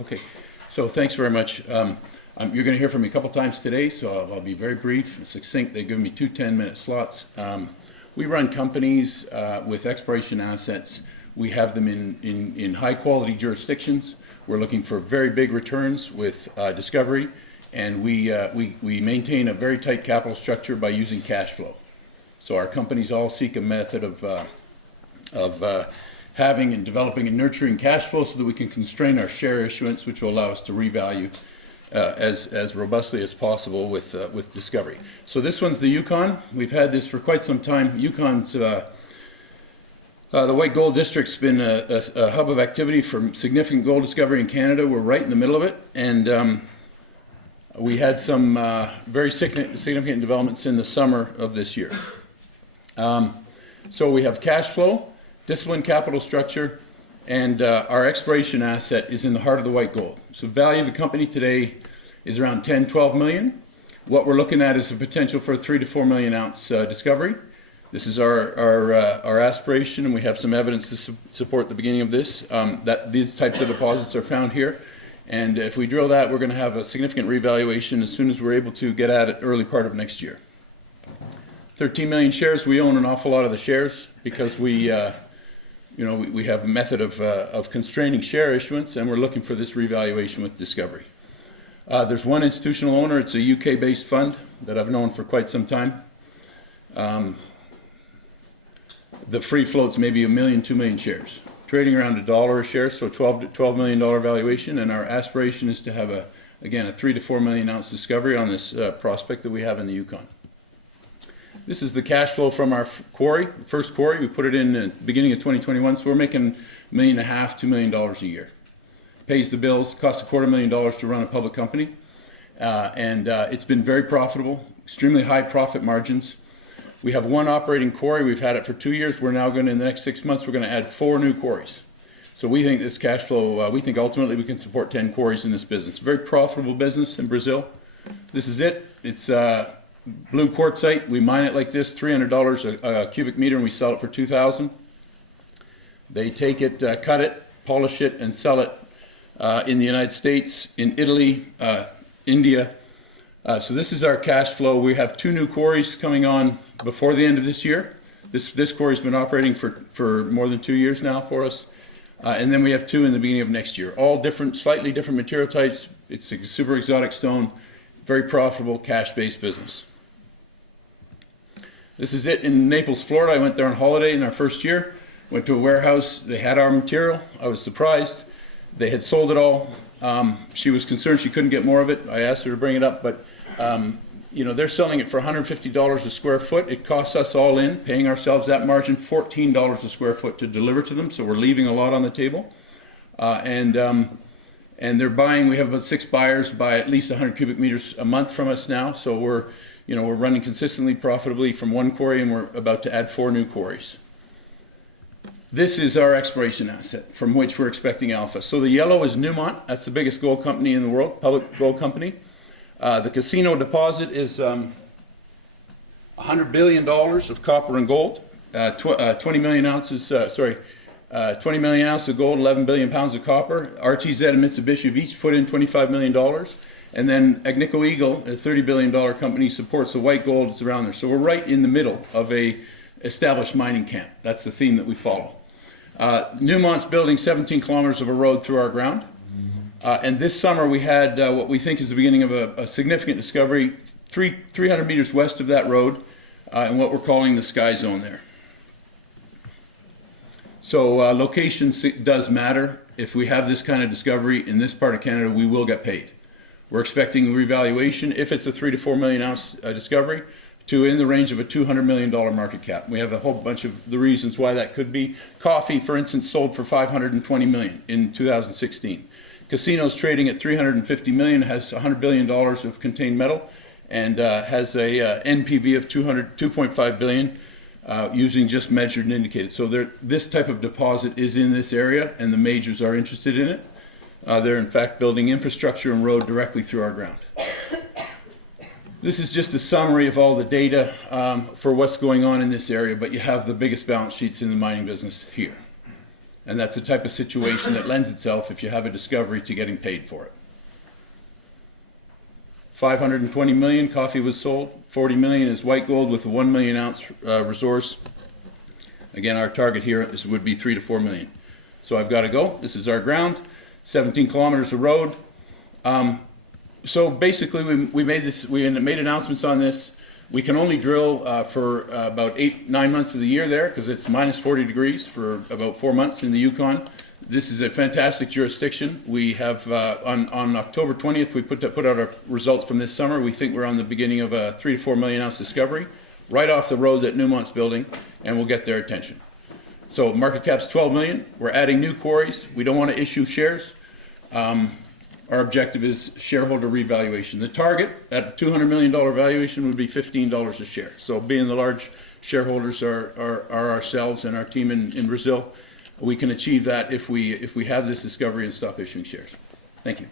Okay, so thanks very much. You're going to hear from me a couple times today, so I'll be very brief and succinct. They give me two 10-minute slots. We run companies with exploration assets. We have them in high-quality jurisdictions. We're looking for very big returns with discovery, and we maintain a very tight capital structure by using cash flow. So our companies all seek a method of having and developing and nurturing cash flow so that we can constrain our share issuance, which will allow us to revalue as robustly as possible with discovery. So this one's the Yukon. We've had this for quite some time. Yukon's the White Gold District's been a hub of activity for significant gold discovery in Canada. We're right in the middle of it, and we had some very significant developments in the summer of this year. So we have cash flow, disciplined capital structure, and our exploration asset is in the heart of the white gold. So value of the company today is around 10, 12 million. What we're looking at is the potential for a 3 to 4 million ounce discovery. This is our aspiration, and we have some evidence to support the beginning of this, that these types of deposits are found here. And if we drill that, we're going to have a significant revaluation as soon as we're able to get at it early part of next year. 13 million shares. We own an awful lot of the shares because we have a method of constraining share issuance, and we're looking for this revaluation with discovery. There's one institutional owner. It's a UK-based fund that I've known for quite some time. The free float's maybe 1 million, 2 million shares, trading around $1 a share, so $12 million valuation. And our aspiration is to have a 3 to 4 million ounce discovery on this prospect that we have in the Yukon. This is the cash flow from our quarry, first quarry. We put it in the beginning of 2021, so we're making $1.5 million, $2 million a year. Pays the bills, costs $250,000 to run a public company, and it's been very profitable, extremely high profit margins. We have one operating quarry. We've had it for 2 years. We're now going to, in the next 6 months, we're going to add 4 new quarries. So we think this cash flow, we think ultimately we can support 10 quarries in this business. Very profitable business in Brazil. This is it. It's blue quartzite. We mine it like this, $300 a cubic meter, and we sell it for $2,000. They take it, cut it, polish it, and sell it in the United States, in Italy, India. So this is our cash flow. We have 2 new quarries coming on before the end of this year. This quarry's been operating for more than 2 years now for us. And then we have 2 in the beginning of next year. All different, slightly different material types. It's a super exotic stone, very profitable, cash-based business. This is it in Naples, Florida. I went there on holiday in our first year. Went to a warehouse. They had our material. I was surprised. They had sold it all. She was concerned she couldn't get more of it. I asked her to bring it up, but they're selling it for $150 a square foot. It costs us all in, paying ourselves that margin, $14 a square foot to deliver to them. So we're leaving a lot on the table. And they're buying. We have about 6 buyers buy at least 100 cubic meters a month from us now. So we're running consistently profitably from one quarry, and we're about to add 4 new quarries. This is our exploration asset from which we're expecting alpha. So the yellow is Newmont. That's the biggest gold company in the world, public gold company. The Casino deposit is $100 billion of copper and gold, 20 million ounces of gold, 11 billion pounds of copper. RTZ and Mitsubishi have each put in $25 million. And then Agnico Eagle, a $30 billion company, supports the white gold that's around there. So we're right in the middle of a established mining camp. That's the theme that we follow. Newmont's building 17 kilometers of a road through our ground. And this summer we had what we think is the beginning of a significant discovery, 300 meters west of that road, in what we're calling the Sky Zone there. So location does matter. If we have this kind of discovery in this part of Canada, we will get paid. We're expecting a revaluation, if it's a 3 to 4 million ounce discovery, to in the range of a $200 million market cap. We have a whole bunch of the reasons why that could be. Coffee, for instance, sold for $520 million in 2016. Casino's trading at $350 million, has $100 billion of contained metal, and has a NPV of $2.5 billion using just measured and indicated. So this type of deposit is in this area, and the majors are interested in it. They're in fact building infrastructure and road directly through our ground. This is just a summary of all the data for what's going on in this area, but you have the biggest balance sheets in the mining business here. And that's the type of situation that lends itself, if you have a discovery, to getting paid for it. 520 million coffee was sold. 40 million is white gold with a 1 million ounce resource. Again, our target here would be 3 to 4 million. So I've got to go. This is our ground. 17 kilometers of road. So basically, we made announcements on this. We can only drill for about 9 months of the year there, because it's minus 40 degrees for about 4 months in the Yukon. This is a fantastic jurisdiction. We have, on October 20th, we put out our results from this summer. We think we're on the beginning of a 3 to 4 million ounce discovery, right off the road that Newmont's building, and we'll get their attention. So market cap's 12 million. We're adding new quarries. We don't want to issue shares. Our objective is shareholder revaluation. The target at a $200 million valuation would be $15 a share. So being the large shareholders are ourselves and our team in Brazil, we can achieve that if we have this discovery and stop issuing shares. Thank you.